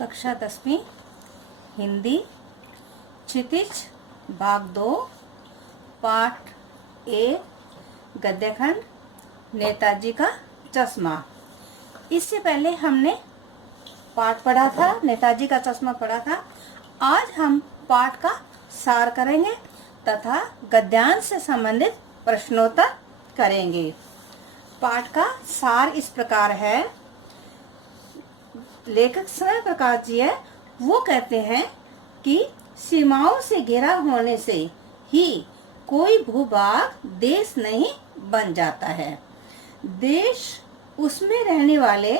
कक्षा 10वीं हिंदी क्षितिज भाग 2 पाठ 1 गद्यखंड नेताजी का चश्मा। इससे पहले हमने पाठ पढ़ा था, नेताजी का चश्मा पढ़ा था। आज हम पाठ का सार करेंगे तथा गद्यांश से संबंधित प्रश्नोत्तर करेंगे। पाठ का सार इस प्रकार है। लेखक स्वयं प्रकाश जी है, वो कहते हैं कि सीमाओं से घिरा होने से ही कोई भूभाग देश नहीं बन जाता है। देश उसमें रहने वाले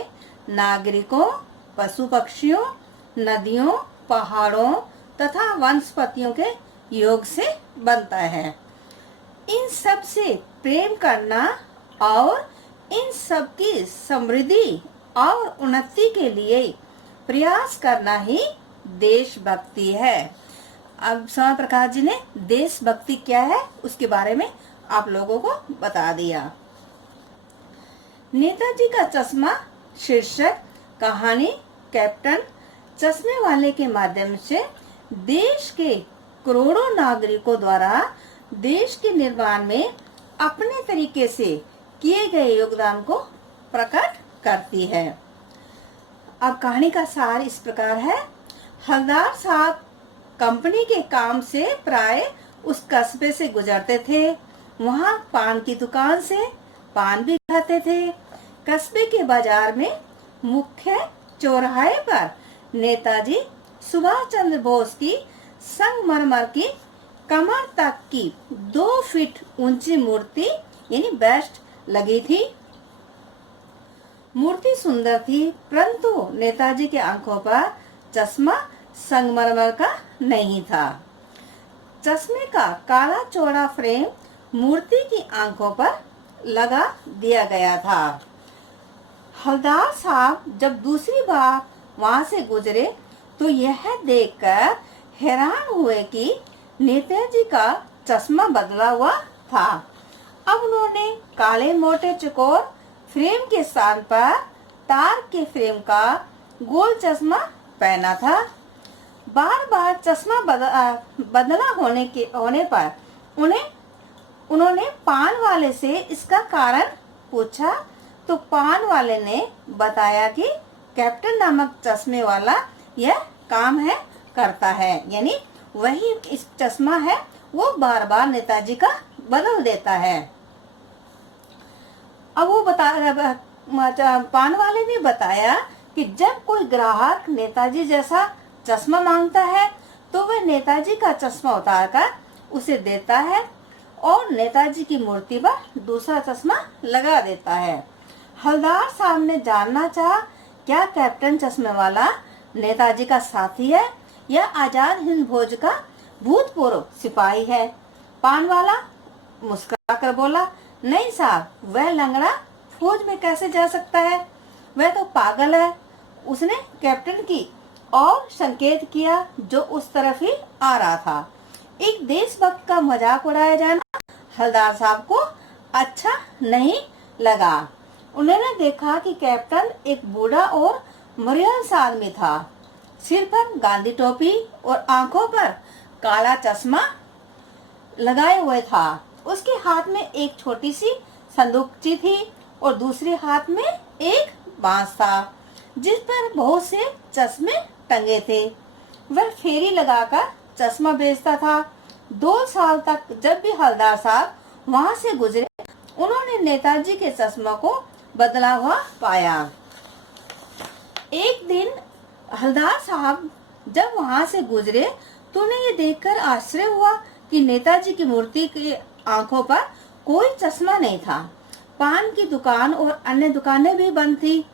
नागरिकों, पशु पक्षियों, नदियों, पहाड़ों तथा वनस्पतियों के योग से बनता है। इन सब से प्रेम करना और इन सब की समृद्धि और उन्नति के लिए प्रयास करना ही देशभक्ति है। अब स्वयं प्रकाश जी ने देशभक्ति क्या है उसके बारे में आप लोगों को बता दिया। नेताजी का चश्मा शीर्षक कहानी कैप्टन चश्मे वाले के माध्यम से देश के करोड़ों नागरिकों द्वारा देश के निर्माण में अपने तरीके से किए गए योगदान को प्रकट करती है। अब कहानी का सार इस प्रकार है। हवलदार साहब कंपनी के काम से प्राय उस कस्बे से गुजरते थे। वहाँ पान की दुकान से पान भी खाते थे। कस्बे के बाजार में मुख्य चौराहे पर नेताजी सुभाष चंद्र बोस की संगमरमर की कमर तक की 2 फीट ऊंची मूर्ति यानी बेस्ट लगी थी। मूर्ति सुंदर थी, परंतु नेताजी के आंखों पर चश्मा संगमरमर का नहीं था। चश्मे का काला चौड़ा फ्रेम मूर्ति की आंखों पर लगा दिया गया था। हवलदार साहब जब दूसरी बार वहां से गुजरे तो यह देखकर हैरान हुए कि नेताजी का चश्मा बदला हुआ था। अब उन्होंने काले मोटे चौकोर फ्रेम के स्थान पर तार के फ्रेम का गोल चश्मा पहना था। बार बार चश्मा बदला होने पर उन्होंने पान वाले से इसका कारण पूछा तो पान वाले ने बताया कि कैप्टन नामक चश्मे वाला यह काम है करता है, यानी वही इस चश्मा है वो बार बार नेताजी का बदल देता है। अब वो पान वाले ने बताया कि जब कोई ग्राहक नेताजी जैसा चश्मा मांगता है तो वह नेताजी का चश्मा उतारकर उसे देता है और नेताजी की मूर्ति पर दूसरा चश्मा लगा देता है। हवलदार साहब ने जानना चाहा क्या कैप्टन चश्मे वाला नेताजी का साथी है या आजाद हिंद फौज का भूतपूर्व सिपाही है। पान वाला मुस्कुराकर बोला, नहीं साहब, वह लंगड़ा फौज में कैसे जा सकता है, वह तो पागल है। उसने कैप्टन की और संकेत किया जो उस तरफ ही आ रहा था। एक देशभक्त का मजाक उड़ाया जाना हवलदार साहब को अच्छा नहीं लगा। उन्होंने देखा कि कैप्टन एक बूढ़ा और मरियल सा आदमी था। सिर पर गांधी टोपी और आंखों पर काला चश्मा लगाए हुए था। उसके हाथ में एक छोटी सी संदूकची थी और दूसरे हाथ में एक बांस था जिस पर बहुत से चश्मे टंगे थे। वह फेरी लगाकर चश्मा बेचता था। 2 साल तक जब भी हवलदार साहब वहां से गुजरे उन्होंने नेताजी के चश्मा को बदला हुआ पाया। एक दिन हवलदार साहब जब वहां से गुजरे तो उन्हें ये देखकर आश्चर्य हुआ कि नेताजी की मूर्ति की आंखों पर कोई चश्मा नहीं था। पान की दुकान और अन्य दुकानें भी बंद थी।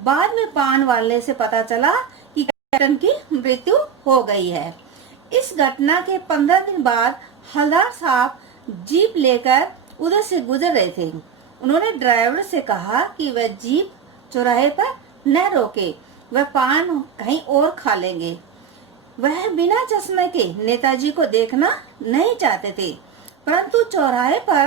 बाद में पान वाले से पता चला कि कैप्टन की मृत्यु हो गई है। इस घटना के 15 दिन बाद हवलदार साहब जीप लेकर उधर से गुजर रहे थे। उन्होंने ड्राइवर से कहा कि वह जीप चौराहे पर न रोके, वह पान कहीं और खा लेंगे। वह बिना चश्मे के नेताजी को देखना नहीं चाहते थे, परंतु चौराहे पर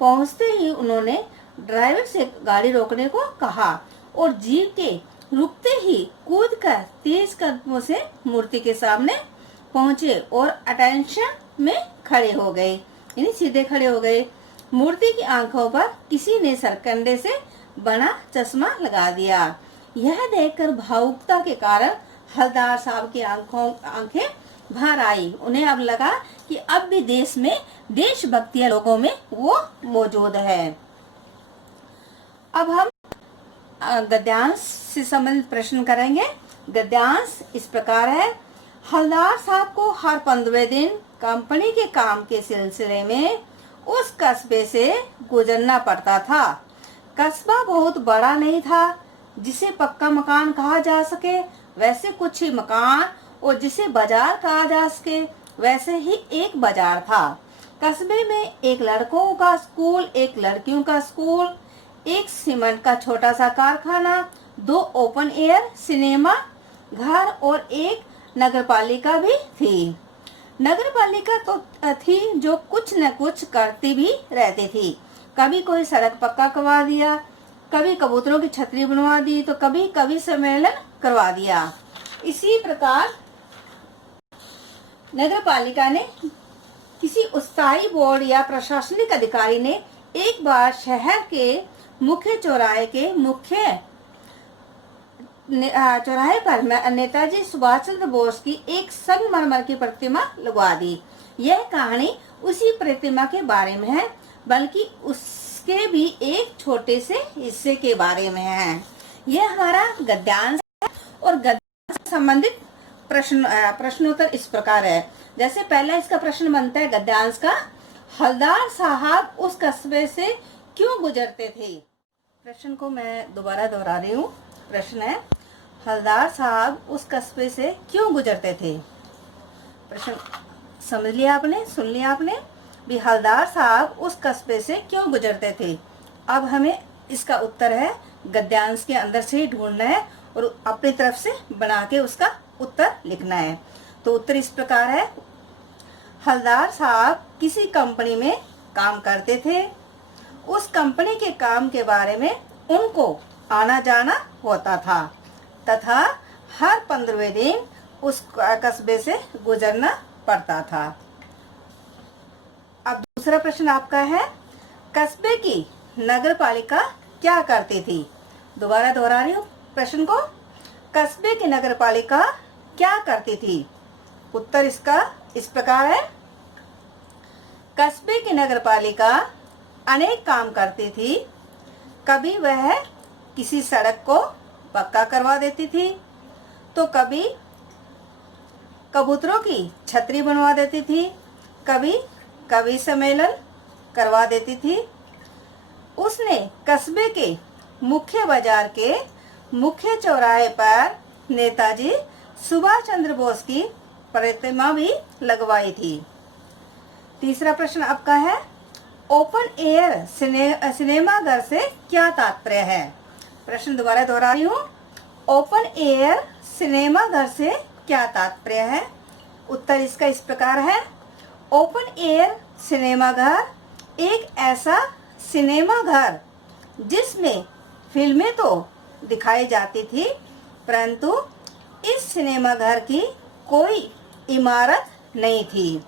पहुंचते ही उन्होंने ड्राइवर से गाड़ी रोकने को कहा और जीप के रुकते ही कूदकर तेज कदमों से मूर्ति के सामने पहुंचे और अटेंशन में खड़े हो गए, यानी सीधे खड़े हो गए। मूर्ति की आंखों पर किसी ने सरकंडे से बना चश्मा लगा दिया। यह देखकर भावुकता के कारण हलदार साहब की आंखें भर आई। उन्हें अब लगा कि अब भी देश में देशभक्ति लोगों में वो मौजूद है। अब हम गद्यांश से संबंधित प्रश्न करेंगे। गद्यांश इस प्रकार है। हलदार साहब को हर 15वें दिन कंपनी के काम के सिलसिले में उस कस्बे से गुजरना पड़ता था। कस्बा बहुत बड़ा नहीं था जिसे पक्का मकान कहा जा सके, वैसे कुछ ही मकान, और जिसे बाजार कहा जा सके वैसे ही एक बाजार था। कस्बे में एक लड़कों का स्कूल, एक लड़कियों का स्कूल, एक सीमेंट का छोटा सा कारखाना, 2 ओपन एयर सिनेमा घर और एक नगरपालिका भी थी। नगरपालिका तो थी जो कुछ न कुछ करती भी रहती थी। कभी कोई सड़क पक्का करवा दिया, कभी कबूतरों की छतरी बनवा दी, तो कभी कवि सम्मेलन करवा दिया। इसी प्रकार नगरपालिका ने किसी स्थायी बोर्ड या प्रशासनिक अधिकारी ने एक बार शहर के मुख्य चौराहे पर नेताजी सुभाष चंद्र बोस की एक संगमरमर की प्रतिमा लगवा दी। यह कहानी उसी प्रतिमा के बारे में है, बल्कि उसके भी एक छोटे से हिस्से के बारे में है। यह हमारा गद्यांश है और गद्यांश से संबंधित प्रश्नोत्तर इस प्रकार है। जैसे पहला इसका प्रश्न बनता है गद्यांश का, हलदार साहब उस कस्बे से क्यों गुजरते थे। प्रश्न को मैं दोबारा दोहरा रही हूँ। प्रश्न है, हलदार साहब उस कस्बे से क्यों गुजरते थे। प्रश्न समझ लिया आपने, सुन लिया आपने भी, हलदार साहब उस कस्बे से क्यों गुजरते थे। अब हमें इसका उत्तर है गद्यांश के अंदर से ही ढूंढना है और अपनी तरफ से बना के उसका उत्तर लिखना है। तो उत्तर इस प्रकार है, हलदार साहब किसी कंपनी में काम करते थे। उस कंपनी के काम के बारे में उनको आना जाना होता था तथा हर 15वें दिन उस कस्बे से गुजरना पड़ता था। अब दूसरा प्रश्न आपका है, कस्बे की नगरपालिका क्या करती थी। दोबारा दोहरा रही हूँ प्रश्न को, कस्बे की नगरपालिका क्या करती थी। उत्तर इसका इस प्रकार है, कस्बे की नगरपालिका अनेक काम करती थी। कभी वह किसी सड़क को पक्का करवा देती थी, तो कभी कबूतरों की छतरी बनवा देती थी, कभी कवि सम्मेलन करवा देती थी। उसने कस्बे के मुख्य बाजार के मुख्य चौराहे पर नेताजी सुभाष चंद्र बोस की प्रतिमा भी लगवाई थी। तीसरा प्रश्न आपका है, ओपन एयर सिनेमा घर से क्या तात्पर्य है। प्रश्न दोबारा दोहरा रही हूँ, ओपन एयर सिनेमा घर से क्या तात्पर्य है। उत्तर इसका इस प्रकार है, ओपन एयर सिनेमा घर एक ऐसा सिनेमा घर जिसमें फिल्में तो दिखाई जाती थी, परंतु इस सिनेमा घर की कोई इमारत नहीं थी।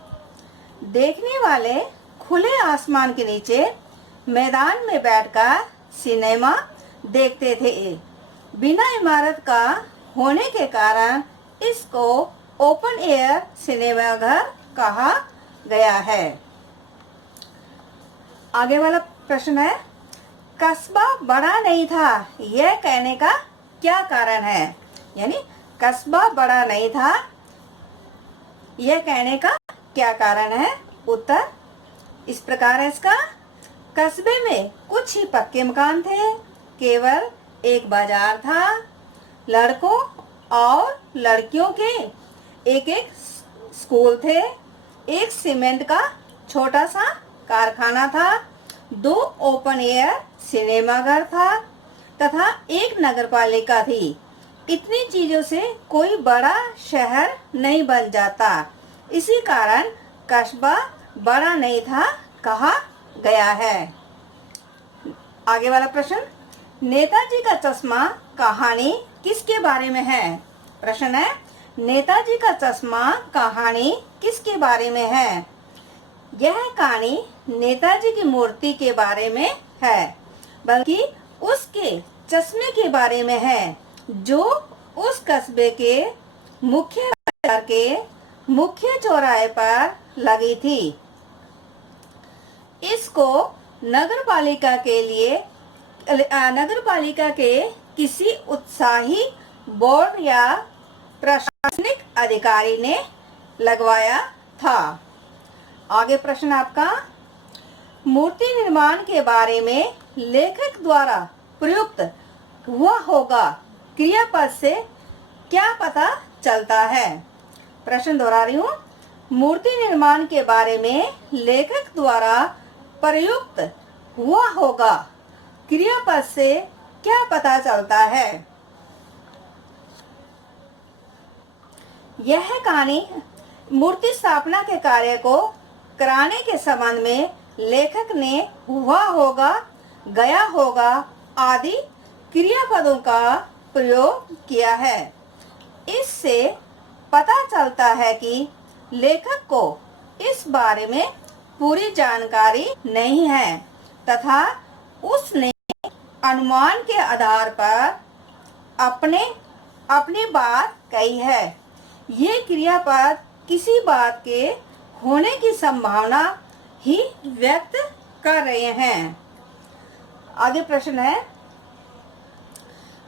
देखने वाले खुले आसमान के नीचे मैदान में बैठकर सिनेमा देखते थे। बिना इमारत का होने के कारण इसको ओपन एयर सिनेमा घर कहा गया है। आगे वाला प्रश्न है, कस्बा बड़ा नहीं था यह कहने का क्या कारण है। यानी कस्बा बड़ा नहीं था यह कहने का क्या कारण है। उत्तर इस प्रकार है इसका, कस्बे में कुछ ही पक्के मकान थे, केवल एक बाजार था, लड़कों और लड़कियों के एक एक स्कूल थे, एक सीमेंट का छोटा सा कारखाना था, 2 ओपन एयर सिनेमा घर था तथा एक नगरपालिका थी। इतनी चीजों से कोई बड़ा शहर नहीं बन जाता, इसी कारण कस्बा बड़ा नहीं था कहा गया है। आगे वाला प्रश्न, नेताजी का चश्मा कहानी किसके बारे में है? प्रश्न है, नेताजी का चश्मा कहानी किसके बारे में है? यह कहानी नेताजी की मूर्ति के बारे में है, बल्कि उसके चश्मे के बारे में है, जो उस कस्बे के मुख्य बाजार के मुख्य चौराहे पर लगी थी। इसको नगरपालिका के किसी उत्साही बोर्ड या प्रशासनिक अधिकारी ने लगवाया था। आगे प्रश्न आपका, मूर्ति निर्माण के बारे में लेखक द्वारा प्रयुक्त हुआ होगा क्रियापद से क्या पता चलता है? प्रश्न दोहरा रही हूँ, मूर्ति निर्माण के बारे में लेखक द्वारा प्रयुक्त हुआ होगा क्रियापद से क्या पता चलता है? यह कहानी मूर्ति स्थापना के कार्य को कराने के संबंध में लेखक ने हुआ होगा, गया होगा आदि क्रियापदों का प्रयोग किया है। इससे पता चलता है कि लेखक को इस बारे में पूरी जानकारी नहीं है तथा उसने अनुमान के आधार पर अपनी बात कही है। ये क्रियापद किसी बात के होने की संभावना ही व्यक्त कर रहे हैं। आगे प्रश्न है,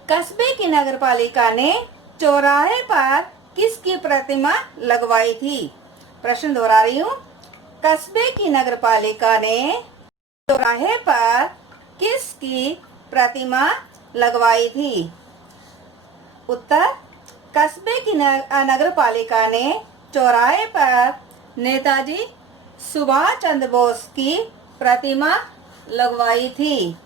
कस्बे की नगरपालिका ने चौराहे पर किसकी प्रतिमा लगवाई थी? प्रश्न दोहरा रही हूँ, कस्बे की नगरपालिका ने चौराहे पर किसकी प्रतिमा लगवाई थी? उत्तर, कस्बे की नगरपालिका ने चौराहे पर नेताजी सुभाष चंद्र बोस की प्रतिमा लगवाई थी।